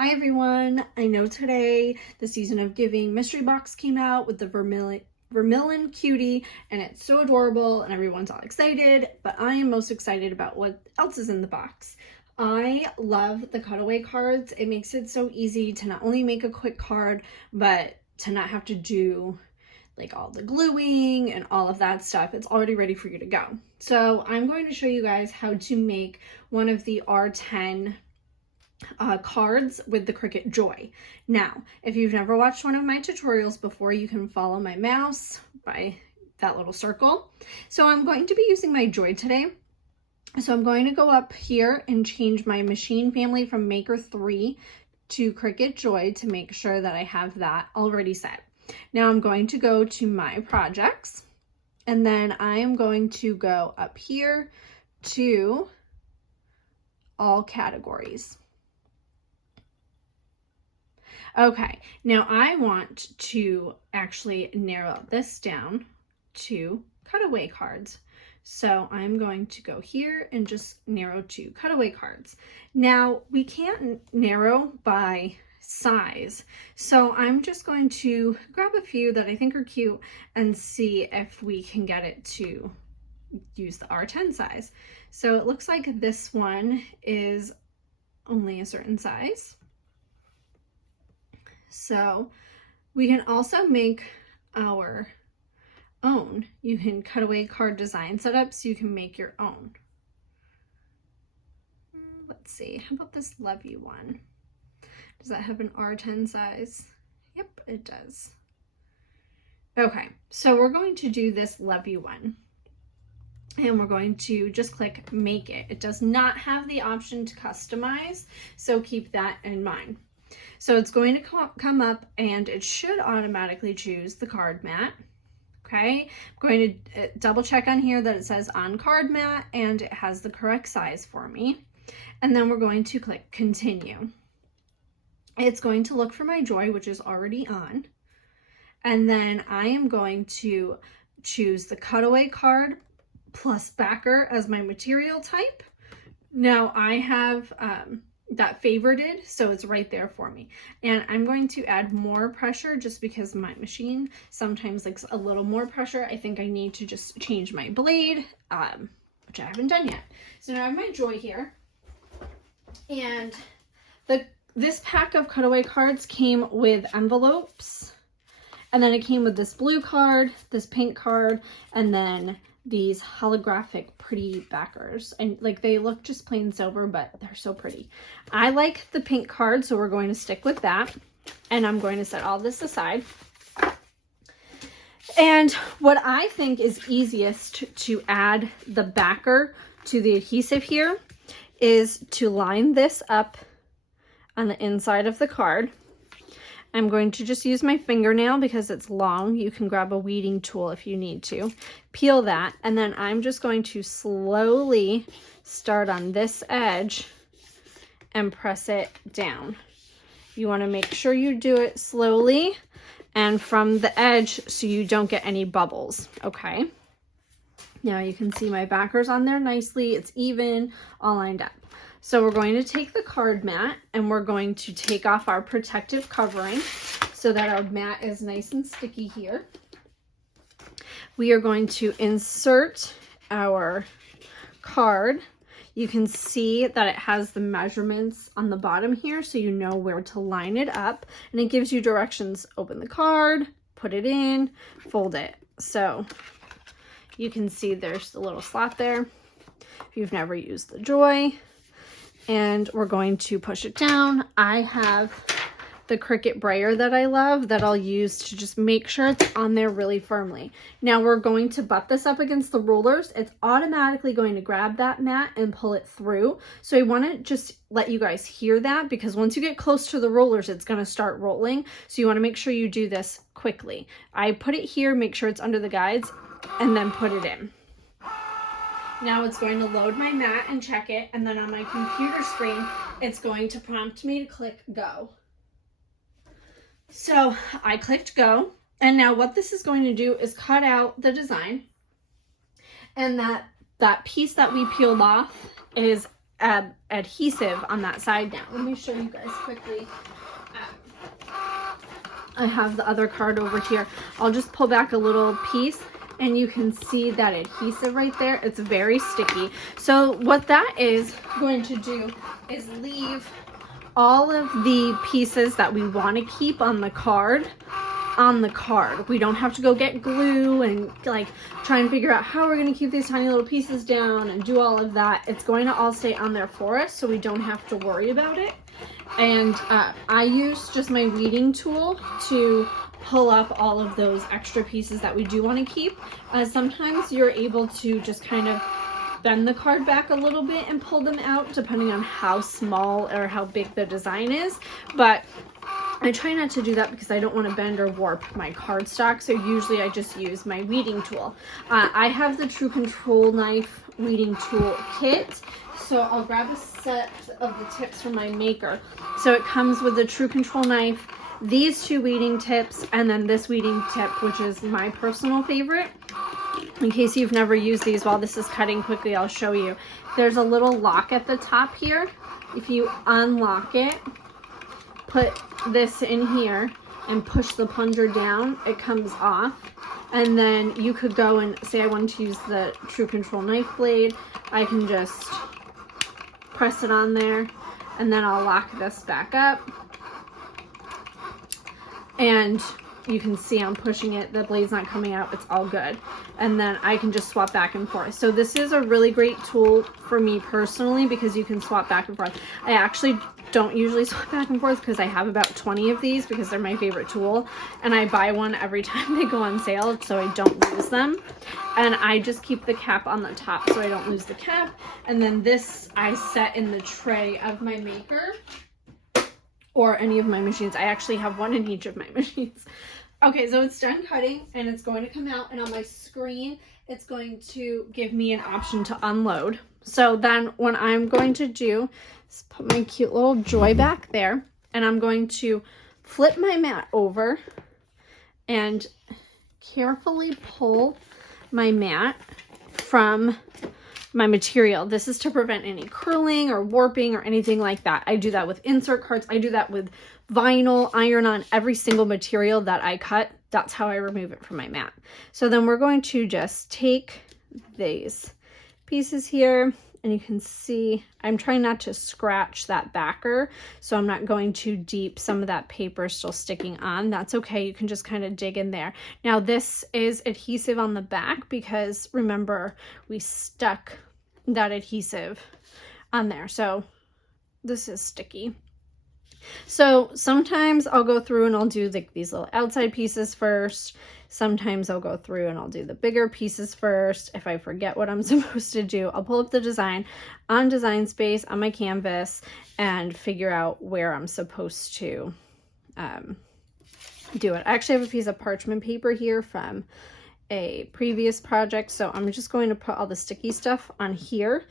Hi everyone! I know today the Season of Giving mystery box came out with the Vermilion cutie, and it's so adorable and everyone's all excited, but I am most excited about what else is in the box. I love the Cutaway cards. It makes it so easy to not only make a quick card, but to not have to do like all the gluing and all of that stuff. It's already ready for you to go. So I'm going to show you guys how to make one of the R10 cards with the Cricut Joy. Now, if you've never watched one of my tutorials before, you can follow my mouse by that little circle. So I'm going to be using my Joy today. So I'm going to go up here and change my machine family from Maker 3 to Cricut Joy to make sure that I have that already set. Now I'm going to go to my projects, and then I am going to go up here to all categories. Okay, now I want to actually narrow this down to Cutaway cards. So I'm going to go here and just narrow to Cutaway cards. Now we can't narrow by size, so I'm just going to grab a few that I think are cute and see if we can get it to use the R10 size. So it looks like this one is only a certain size. So we can also make our own. You can Cutaway card design setup so you can make your own. Let's see, how about this Love You one? Does that have an R10 size? Yep, it does. Okay, so we're going to do this Love You one. And we're going to just click Make It. It does not have the option to customize, so keep that in mind. So it's going to come up and it should automatically choose the card mat. Okay, I'm going to double check on here that it says on card mat and it has the correct size for me. And then we're going to click Continue. It's going to look for my Joy, which is already on. And then I am going to choose the Cutaway card plus backer as my material type. Now I have that favorited, so it's right there for me. And I'm going to add more pressure just because my machine sometimes likes a little more pressure. I think I need to just change my blade, which I haven't done yet. So now I have my Joy here. And this pack of Cutaway cards came with envelopes. And then it came with this blue card, this pink card, and then these holographic pretty backers, and like they look just plain silver, but they're so pretty. I like the pink card, so we're going to stick with that, and I'm going to set all this aside. And what I think is easiest to add the backer to the adhesive here is to line this up on the inside of the card. I'm going to just use my fingernail because it's long. You can grab a weeding tool if you need to. Peel that, and then I'm just going to slowly start on this edge and press it down. You want to make sure you do it slowly and from the edge so you don't get any bubbles, okay? Now you can see my backers on there nicely. It's even, all lined up. So we're going to take the card mat and we're going to take off our protective covering so that our mat is nice and sticky here. We are going to insert our card. You can see that it has the measurements on the bottom here so you know where to line it up, and it gives you directions. Open the card, put it in, fold it. So you can see there's a little slot there if you've never used the Joy. And we're going to push it down. I have the Cricut brayer that I love that I'll use to just make sure it's on there really firmly. Now we're going to butt this up against the rollers. It's automatically going to grab that mat and pull it through. So I want to just let you guys hear that, because once you get close to the rollers, it's going to start rolling. So you want to make sure you do this quickly. I put it here, make sure it's under the guides, and then put it in. Now it's going to load my mat and check it, and then on my computer screen, it's going to prompt me to click go. So I clicked go, and now what this is going to do is cut out the design, and that piece that we peeled off is adhesive on that side now. Let me show you guys quickly. I have the other card over here. I'll just pull back a little piece and you can see that adhesive right there. It's very sticky. So what that is going to do is leave all of the pieces that we want to keep on the card. We don't have to go get glue and like try and figure out how we're going to keep these tiny little pieces down and do all of that. It's going to all stay on there for us, so we don't have to worry about it. And I use just my weeding tool to pull up all of those extra pieces that we do want to keep. Sometimes you're able to just kind of bend the card back a little bit and pull them out depending on how small or how big the design is, but I try not to do that because I don't want to bend or warp my cardstock, so usually I just use my weeding tool. I have the True Control knife weeding tool kit, so I'll grab a set of the tips from my maker. So it comes with the True Control knife, these two weeding tips, and then this weeding tip, which is my personal favorite. In case you've never used these, while this is cutting quickly, I'll show you. There's a little lock at the top here. If you unlock it, put this in here and push the plunger down, it comes off. And then you could go and say I want to use the True Control knife blade. I can just press it on there and then I'll lock this back up. And you can see I'm pushing it, the blade's not coming out, it's all good. And then I can just swap back and forth. So this is a really great tool for me personally because you can swap back and forth. I actually don't usually swap back and forth because I have about 20 of these because they're my favorite tool. And I buy one every time they go on sale so I don't lose them. And I just keep the cap on the top so I don't lose the cap. And then this I set in the tray of my maker or any of my machines. I actually have one in each of my machines. Okay, so it's done cutting and it's going to come out, and on my screen it's going to give me an option to unload. So then what I'm going to do is put my cute little Joy back there, and I'm going to flip my mat over and carefully pull my mat from my material. This is to prevent any curling or warping or anything like that. I do that with insert cards. I do that with vinyl, iron on every single material that I cut. That's how I remove it from my mat. So then we're going to just take these pieces here, and you can see I'm trying not to scratch that backer, so I'm not going too deep. Some of that paper is still sticking on. That's okay. You can just kind of dig in there. Now this is adhesive on the back because remember we stuck that adhesive on there. So this is sticky. So sometimes I'll go through and I'll do these little outside pieces first. Sometimes I'll go through and I'll do the bigger pieces first. If I forget what I'm supposed to do, I'll pull up the design on Design Space on my canvas and figure out where I'm supposed to do it. I actually have a piece of parchment paper here from a previous project, so I'm just going to put all the sticky stuff on here.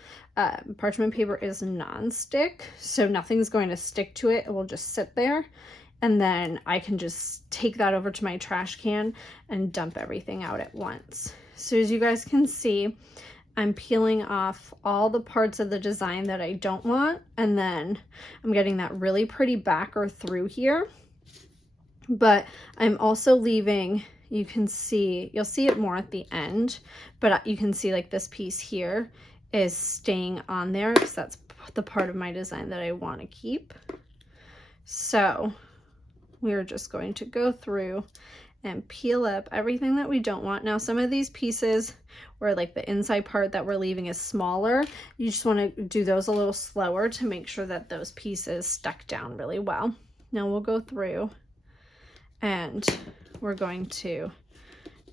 Parchment paper is non-stick, so nothing's going to stick to it. It will just sit there, and then I can just take that over to my trash can and dump everything out at once. So as you guys can see, I'm peeling off all the parts of the design that I don't want, and then I'm getting that really pretty backer through here. But I'm also leaving, you can see, you'll see it more at the end, but you can see like this piece here is staying on there because that's the part of my design that I want to keep. So we're just going to go through and peel up everything that we don't want. Now some of these pieces where like the inside part that we're leaving is smaller, you just want to do those a little slower to make sure that those pieces stuck down really well. Now we'll go through and we're going to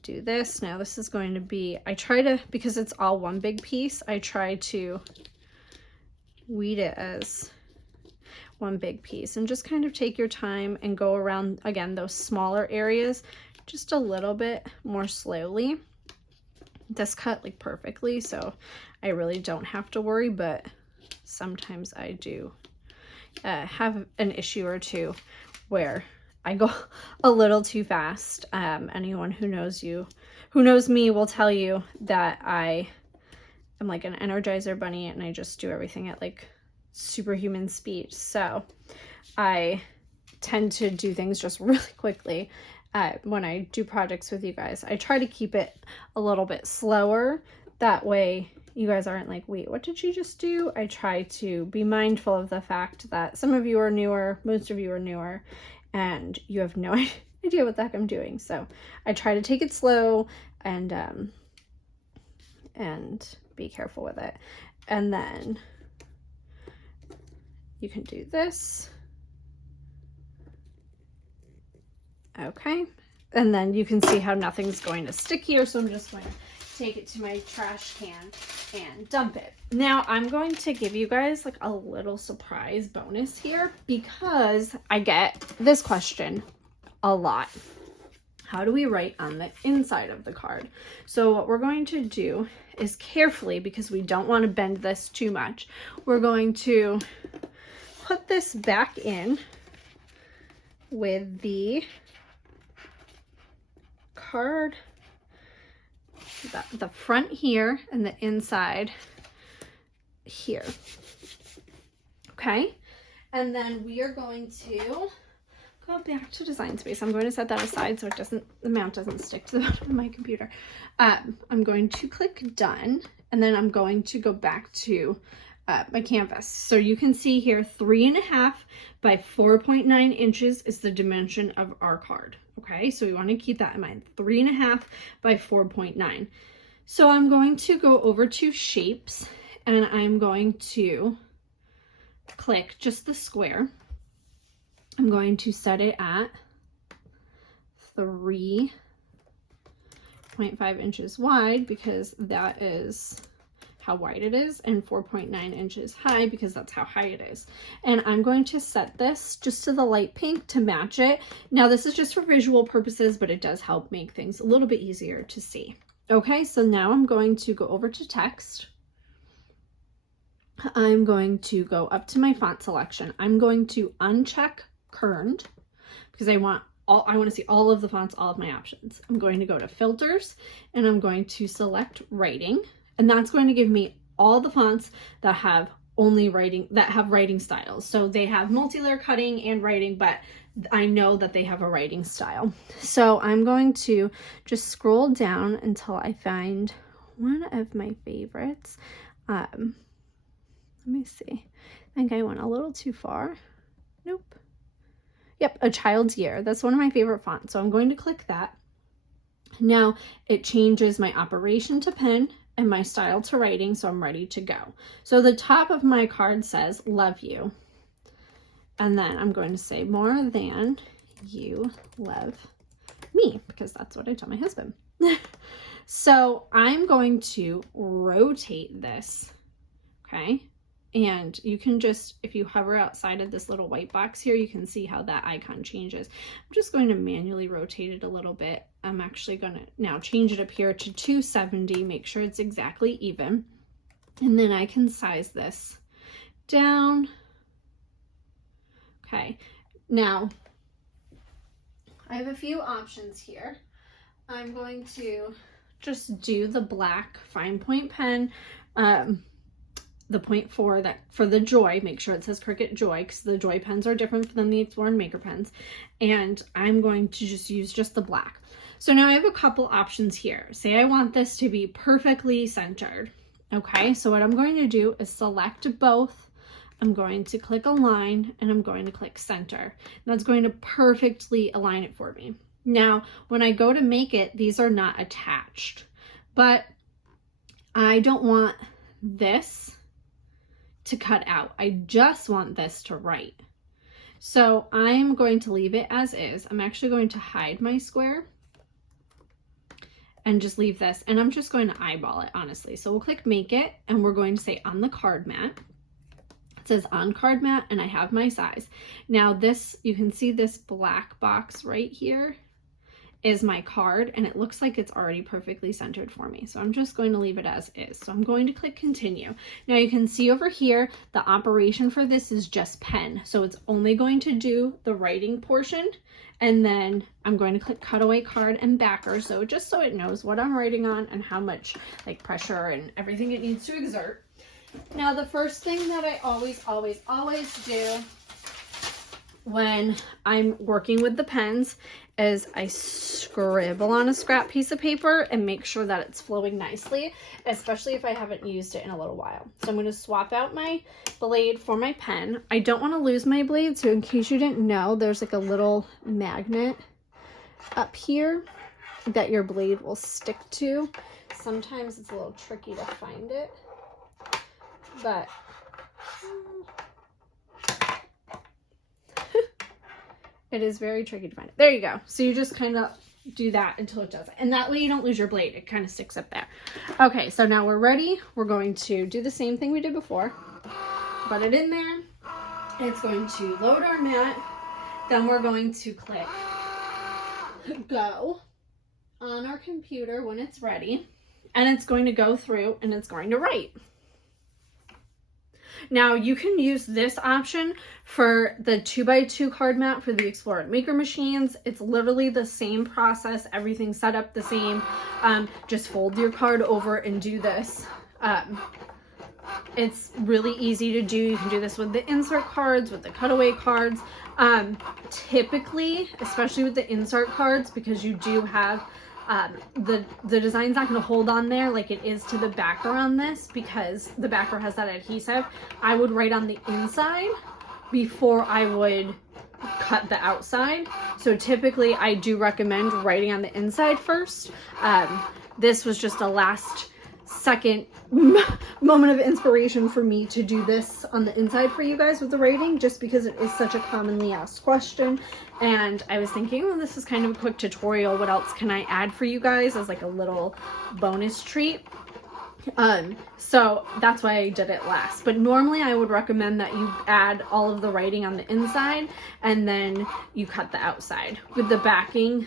do this. Now this is going to be, I try to, because it's all one big piece, I try to weed it as one big piece and just kind of take your time and go around again those smaller areas just a little bit more slowly. This cut like perfectly, so I really don't have to worry, but sometimes I do have an issue or two where I go a little too fast. Anyone who knows me will tell you that I I'm like an Energizer bunny and I just do everything at like superhuman speed. So I tend to do things just really quickly when I do projects with you guys. I try to keep it a little bit slower. That way you guys aren't like, wait, what did she just do? I try to be mindful of the fact that some of you are newer, most of you are newer, and you have no idea what the heck I'm doing. So I try to take it slow and be careful with it. And then you can do this. Okay. And then you can see how nothing's going to stick here. So I'm just going to take it to my trash can and dump it. Now I'm going to give you guys like a little surprise bonus here because I get this question a lot. How do we write on the inside of the card? So what we're going to do is carefully, because we don't want to bend this too much, we're going to put this back in with the card, the front here and the inside here. Okay, and then we are going to go back to Design Space. I'm going to set that aside so it doesn't, the mount doesn't stick to the bottom of my computer. I'm going to click done, and then I'm going to go back to my canvas. So you can see here 3.5 by 4.9 inches is the dimension of our card. Okay, so we want to keep that in mind, 3.5 by 4.9. So I'm going to go over to shapes and I'm going to click just the square. I'm going to set it at 3.5 inches wide because that is how wide it is, and 4.9 inches high because that's how high it is. And I'm going to set this just to the light pink to match it. Now this is just for visual purposes, but it does help make things a little bit easier to see. Okay, so now I'm going to go over to text. I'm going to go up to my font selection. I'm going to uncheck kerned because I want to see all of the fonts, all of my options. I'm going to go to filters and I'm going to select writing, and that's going to give me all the fonts that have only writing, that have writing styles. So they have multi-layer cutting and writing, but I know that they have a writing style. So I'm going to just scroll down until I find one of my favorites. Let me see. I think I went a little too far. Nope. Yep, A Child's Year. That's one of my favorite fonts. So I'm going to click that. Now it changes my operation to pen and my style to writing, so I'm ready to go. So the top of my card says, love you. And then I'm going to say more than you love me, because that's what I tell my husband. So I'm going to rotate this, okay? And you can just, if you hover outside of this little white box here, you can see how that icon changes. I'm just going to manually rotate it a little bit. I'm actually going to now change it up here to 270, make sure it's exactly even. And then I can size this down. Okay, now I have a few options here. I'm going to just do the black fine point pen. The 0.4 that for the Joy, make sure it says Cricut Joy, because the Joy pens are different than the Explore and Maker pens. And I'm going to just use just the black. So now I have a couple options here. Say I want this to be perfectly centered. Okay, so what I'm going to do is select both. I'm going to click Align and I'm going to click Center. And that's going to perfectly align it for me. Now, when I go to make it, these are not attached, but I don't want this to cut out. I just want this to write. So I'm going to leave it as is. I'm actually going to hide my square and just leave this, and I'm just going to eyeball it, honestly. So we'll click Make It, and we're going to say on the card mat. It says on card mat, and I have my size. Now this, you can see this black box right here is my card, and it looks like it's already perfectly centered for me. So I'm just going to leave it as is. So I'm going to click continue. Now you can see over here, the operation for this is just pen. So it's only going to do the writing portion. And then I'm going to click cutaway card and backer. So just so it knows what I'm writing on and how much like pressure and everything it needs to exert. Now the first thing that I always do when I'm working with the pens is I scribble on a scrap piece of paper and make sure that it's flowing nicely, especially if I haven't used it in a little while. So I'm going to swap out my blade for my pen. I don't want to lose my blade, so in case you didn't know, there's like a little magnet up here that your blade will stick to. Sometimes it's a little tricky to find it, but it is very tricky to find it. There you go. So you just kind of do that until it does it. And that way you don't lose your blade. It kind of sticks up there. Okay, so now we're ready. We're going to do the same thing we did before. Put it in there. It's going to load our mat. Then we're going to click go on our computer when it's ready. And it's going to go through and it's going to write. Now you can use this option for the 2x2 card mat for the Explorer and Maker machines. It's literally the same process, everything's set up the same. Just fold your card over and do this. It's really easy to do. You can do this with the insert cards, with the cutaway cards. Typically, especially with the insert cards, because you do have the design's not going to hold on there like it is to the backer on this, because the backer has that adhesive. I would write on the inside before I would cut the outside. So typically I do recommend writing on the inside first. This was just a last second moment of inspiration for me to do this on the inside for you guys with the writing, just because it is such a commonly asked question. And I was thinking, well, this is kind of a quick tutorial. What else can I add for you guys as like a little bonus treat? So that's why I did it last. But normally I would recommend that you add all of the writing on the inside and then you cut the outside. With the backing,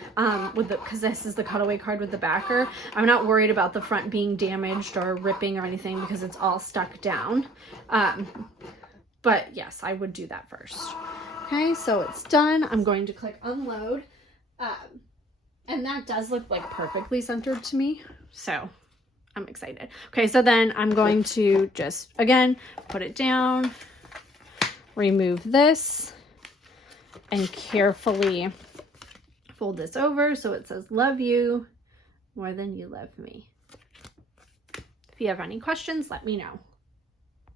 because this is the cutaway card with the backer, I'm not worried about the front being damaged or ripping or anything because it's all stuck down. But yes, I would do that first. Okay, so it's done. I'm going to click unload. And that does look like perfectly centered to me. So I'm excited. Okay, so then I'm going to just, again, put it down, remove this, and carefully fold this over so it says, love you more than you love me. If you have any questions, let me know.